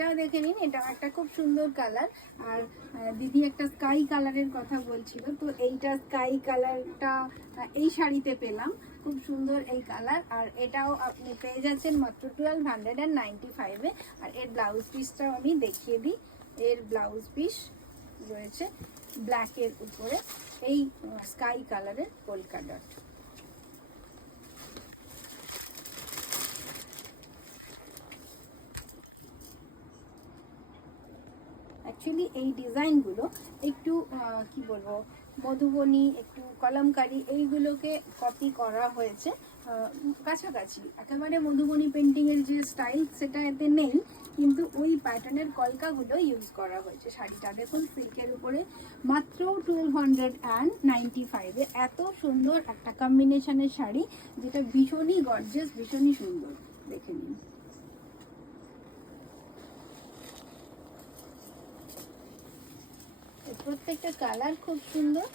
এটাও দেখে নিন, এটা একটা খুব সুন্দর কালার। আর দিদি একটা স্কাই কালারের কথা বলছিল, তো এইটা স্কাই কালারটা এই শাড়িতে পেলাম, খুব সুন্দর এই কালার। আর এটাও আপনি পেয়ে যাচ্ছেন মাত্র 1295-এ। আর এর ব্লাউজ পিসটাও আমি দেখিয়ে দিই। এর ব্লাউজ পিস রয়েছে ব্ল্যাকের উপরে এই স্কাই কালারের পোলকা ডট। অ্যাকচুয়ালি এই ডিজাইনগুলো একটু কি বলবো, মধুবনী, একটু কলমকারি, এইগুলোকে কপি করা হয়েছে কাছাকাছি। একেবারে মধুবনী পেন্টিংয়ের যে স্টাইল সেটা এতে নেই, কিন্তু ওই প্যাটার্নের কলকাগুলো ইউজ করা হয়েছে। শাড়িটা দেখুন সিল্কের উপরে, মাত্র 1295-এ। এত সুন্দর একটা কম্বিনেশনের শাড়ি, যেটা ভীষণই গর্জিয়াস, ভীষণই সুন্দর। দেখে নিন। প্রত্যেকটা কালার খুব সুন্দর।